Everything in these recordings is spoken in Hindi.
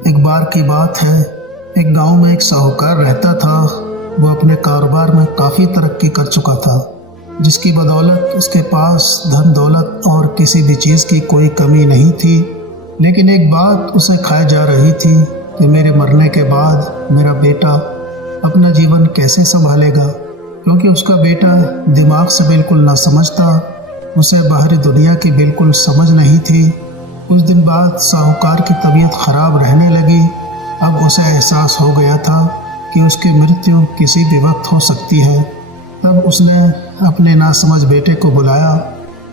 एक बार की बात है, एक गांव में एक साहूकार रहता था। वो अपने कारोबार में काफ़ी तरक्की कर चुका था, जिसकी बदौलत उसके पास धन दौलत और किसी भी चीज़ की कोई कमी नहीं थी। लेकिन एक बात उसे खाई जा रही थी कि मेरे मरने के बाद मेरा बेटा अपना जीवन कैसे संभालेगा, क्योंकि उसका बेटा दिमाग से बिल्कुल ना समझता, उसे बाहरी दुनिया की बिल्कुल समझ नहीं थी। कुछ दिन बाद साहूकार की तबीयत खराब रहने लगी। अब उसे एहसास हो गया था कि उसकी मृत्यु किसी भी वक्त हो सकती है। तब उसने अपने नासमझ बेटे को बुलाया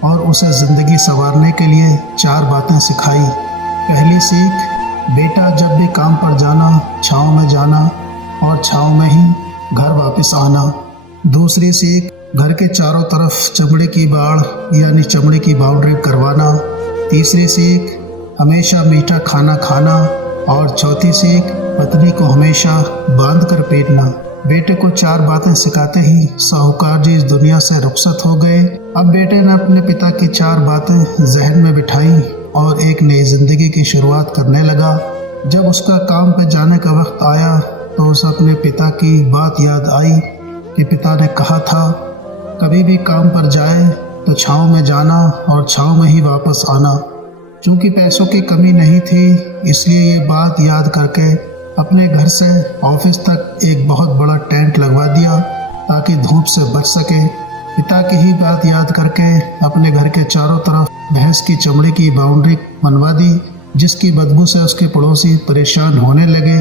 और उसे ज़िंदगी संवारने के लिए 4 बातें सिखाई। पहली सीख, बेटा जब भी काम पर जाना छाँव में जाना और छाँव में ही घर वापस आना। दूसरी सीख, घर के चारों तरफ चमड़े की बाड़ यानी चमड़े की बाउंड्री करवाना। तीसरी सीख, हमेशा मीठा खाना खाना। और चौथी सीख, पत्नी को हमेशा बांध कर पेटना। बेटे को 4 बातें सिखाते ही साहूकार जी इस दुनिया से रुखसत हो गए। अब बेटे ने अपने पिता की 4 बातें जहन में बिठाई और एक नई जिंदगी की शुरुआत करने लगा। जब उसका काम पे जाने का वक्त आया तो उसे अपने पिता की बात याद आई कि पिता ने कहा था, कभी भी काम पर जाए तो छाँव में जाना और छाँव में ही वापस आना। चूँकि पैसों की कमी नहीं थी, इसलिए ये बात याद करके अपने घर से ऑफिस तक एक बहुत बड़ा टेंट लगवा दिया ताकि धूप से बच सके। पिता की ही बात याद करके अपने घर के चारों तरफ भैंस की चमड़े की बाउंड्री बनवा दी, जिसकी बदबू से उसके पड़ोसी परेशान होने लगे।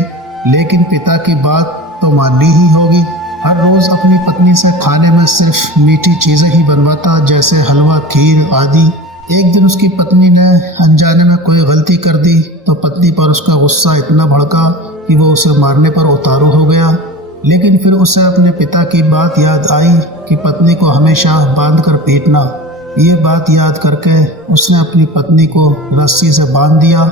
लेकिन पिता की बात तो माननी ही होगी। हर रोज़ अपनी पत्नी से खाने में सिर्फ मीठी चीज़ें ही बनवाता, जैसे हलवा, खीर आदि। एक दिन उसकी पत्नी ने अनजाने में कोई गलती कर दी तो पत्नी पर उसका गुस्सा इतना भड़का कि वो उसे मारने पर उतारू हो गया। लेकिन फिर उसे अपने पिता की बात याद आई कि पत्नी को हमेशा बांध कर पीटना। ये बात याद करके उसने अपनी पत्नी को रस्सी से बांध दिया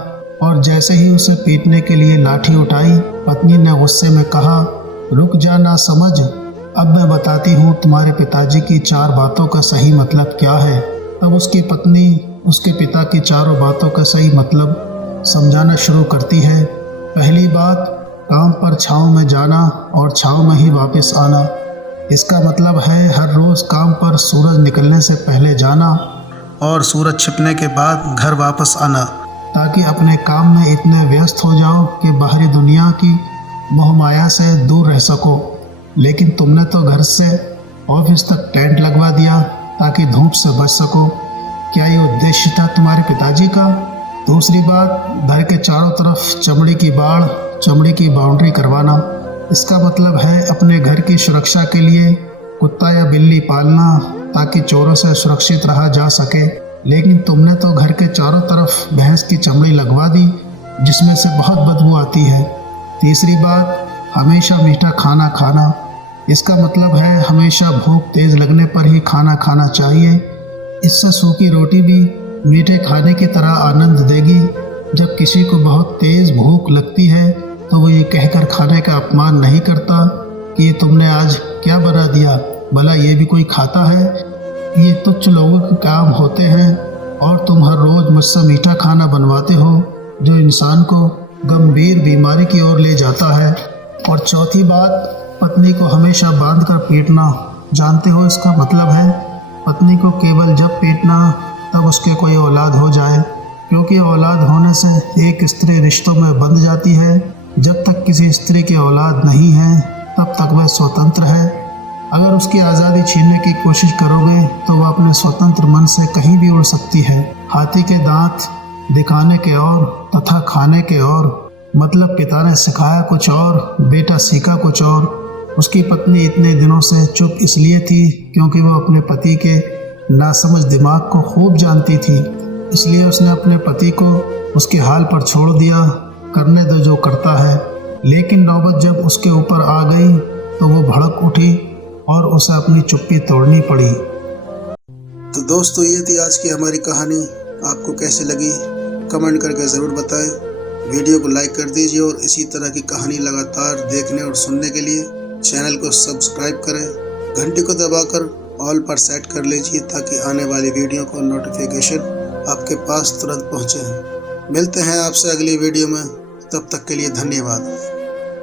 और जैसे ही उसे पीटने के लिए लाठी उठाई, पत्नी ने गुस्से में कहा, रुक जा ना समझ, अब मैं बताती हूँ तुम्हारे पिताजी की 4 बातों का सही मतलब क्या है। तब उसकी पत्नी उसके पिता की 4 बातों का सही मतलब समझाना शुरू करती है। पहली बात, काम पर छाँव में जाना और छाँव में ही वापस आना। इसका मतलब है हर रोज़ काम पर सूरज निकलने से पहले जाना और सूरज छिपने के बाद घर वापस आना, ताकि अपने काम में इतने व्यस्त हो जाओ कि बाहरी दुनिया की मोहमाया से दूर रह सको। लेकिन तुमने तो घर से ऑफिस तक टेंट लगवा दिया ताकि धूप से बच सको। क्या ये उद्देश्य था तुम्हारे पिताजी का? दूसरी बात, घर के चारों तरफ चमड़े की बाड़, चमड़े की बाउंड्री करवाना। इसका मतलब है अपने घर की सुरक्षा के लिए कुत्ता या बिल्ली पालना ताकि चोरों से सुरक्षित रहा जा सके। लेकिन तुमने तो घर के चारों तरफ भैंस की चमड़ी लगवा दी, जिसमें से बहुत बदबू आती है। तीसरी बात, हमेशा मीठा खाना खाना। इसका मतलब है हमेशा भूख तेज़ लगने पर ही खाना खाना चाहिए। इससे सूखी रोटी भी मीठे खाने की तरह आनंद देगी। जब किसी को बहुत तेज़ भूख लगती है तो वो ये कहकर खाने का अपमान नहीं करता कि ये तुमने आज क्या बना दिया, भला ये भी कोई खाता है। ये तुच्छ लोगों के काम होते हैं और तुम हर रोज़ मुझसे मीठा खाना बनवाते हो, जो इंसान को गंभीर बीमारी की ओर ले जाता है। और चौथी बात, पत्नी को हमेशा बांध कर पीटना। जानते हो इसका मतलब है पत्नी को केवल जब पीटना तब उसके कोई औलाद हो जाए, क्योंकि औलाद होने से एक स्त्री रिश्तों में बंध जाती है। जब तक किसी स्त्री की औलाद नहीं है तब तक वह स्वतंत्र है। अगर उसकी आज़ादी छीनने की कोशिश करोगे तो वह अपने स्वतंत्र मन से कहीं भी उड़ सकती है। हाथी के दांत दिखाने के और तथा खाने के और, मतलब पिता ने सिखाया कुछ और, बेटा सीखा कुछ और। उसकी पत्नी इतने दिनों से चुप इसलिए थी क्योंकि वो अपने पति के नासमझ दिमाग को खूब जानती थी। इसलिए उसने अपने पति को उसके हाल पर छोड़ दिया, करने दो जो करता है। लेकिन नौबत जब उसके ऊपर आ गई तो वो भड़क उठी और उसे अपनी चुप्पी तोड़नी पड़ी। तो दोस्तों, ये थी आज की हमारी कहानी। आपको कैसी लगी कमेंट करके ज़रूर बताएं। वीडियो को लाइक कर दीजिए और इसी तरह की कहानी लगातार देखने और सुनने के लिए चैनल को सब्सक्राइब करें। घंटी को दबाकर ऑल पर सेट कर लीजिए ताकि आने वाली वीडियो को नोटिफिकेशन आपके पास तुरंत पहुंचे। मिलते हैं आपसे अगली वीडियो में। तब तक के लिए धन्यवाद।